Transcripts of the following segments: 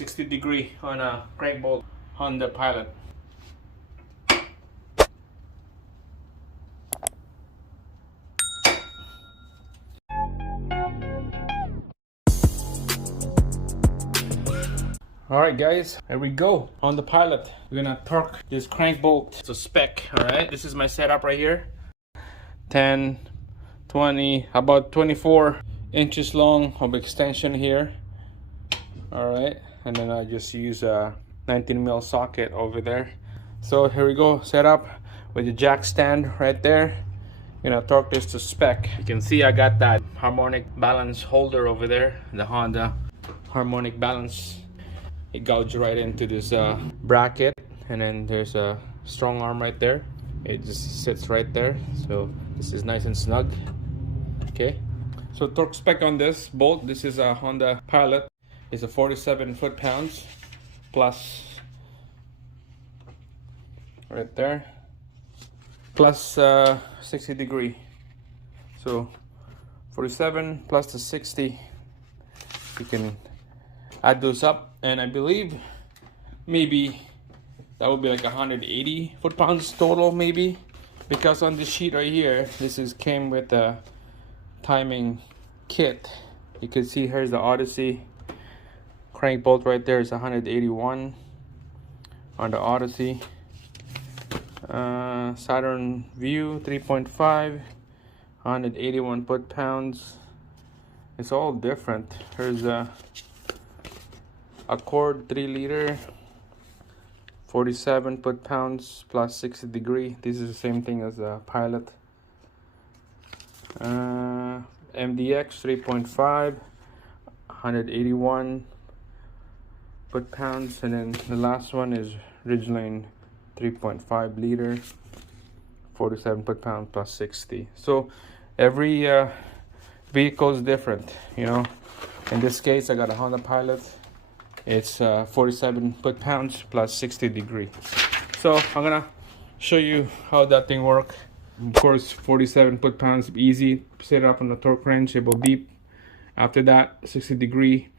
60 degree on a crank bolt Honda Pilot. Alright guys, here we go on the Pilot. We're gonna torque this crank bolt. It's a Spec. Alright, this is my setup right here. 10, 20, about 24 inches long of extension here. Alright, and then I just use a 19mm socket over there. So here we go, set up with the jack stand right there. Gonna torque this to spec. You can see I got that harmonic balance holder over there, the Honda harmonic balance. It gouges right into this bracket, and then there's a strong arm right there. It just sits right there, so this is nice and snug. Okay, so torque spec on this bolt. This is a Honda Pilot. It's a 47 foot-pounds plus right there, plus 60 degree. So 47 plus the 60, you can add those up, and I believe maybe that would be like 180 foot-pounds total, maybe, because on this sheet right here, came with a timing kit. You can see here's the Odyssey crank bolt right there is 181 on the Odyssey. Saturn View 3.5, 181 foot-pounds. It's all different. Here's a Accord 3 liter, 47 foot-pounds plus 60 degree. This is the same thing as a Pilot. MDX 3.5, 181 foot-pounds, and then the last one is Ridgeline 3.5 liter, 47 foot-pounds plus 60. So every vehicle is different, you know. In this case, I got a Honda Pilot. It's 47 foot-pounds plus 60 degree. So I'm gonna show you how that thing works. Of course, 47 foot-pounds, easy. Set it up on the torque wrench, it will beep. After that, 60 degree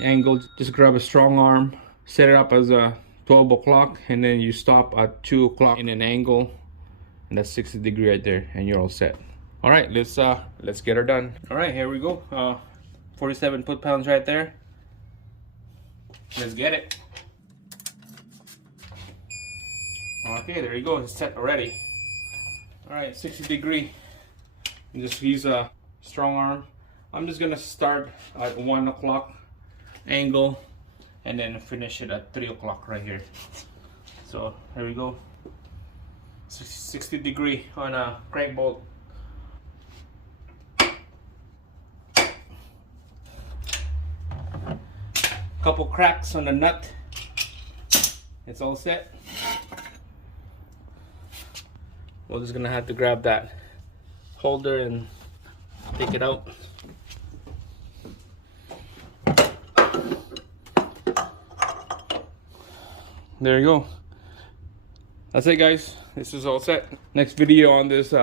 angle, just grab a strong arm, set it up as a 12 o'clock, and then you stop at 2 o'clock in an angle, and that's 60 degree right there, and you're all set. All right, let's get her done. All right, here we go. 47 foot-pounds right there. Let's get it. Okay, there you go. It's set already. All right, 60 degree. And just use a strong arm. I'm just gonna start at 1 o'clock angle and then finish it at 3 o'clock right here. So here we go. 60 degree on a crank bolt. Couple cracks on the nut. It's all set. We're just gonna have to grab that holder and take it out. There you go. That's it, guys. This is all set. Next video on this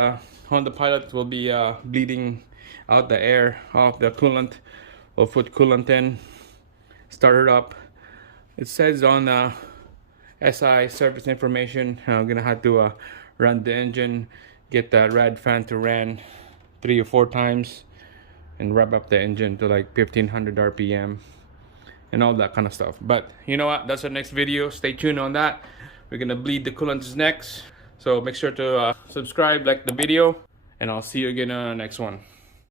Honda Pilot will be bleeding out the air off the coolant. We'll put coolant in, start it up. It says on SI service information, I'm gonna have to run the engine, get the rad fan to run 3 or 4 times, and rev up the engine to like 1500 RPM and all that kind of stuff. But you know what, that's our next video. Stay tuned on that. We're gonna bleed the coolants next, so make sure to subscribe, like the video, and I'll see you again on the next one.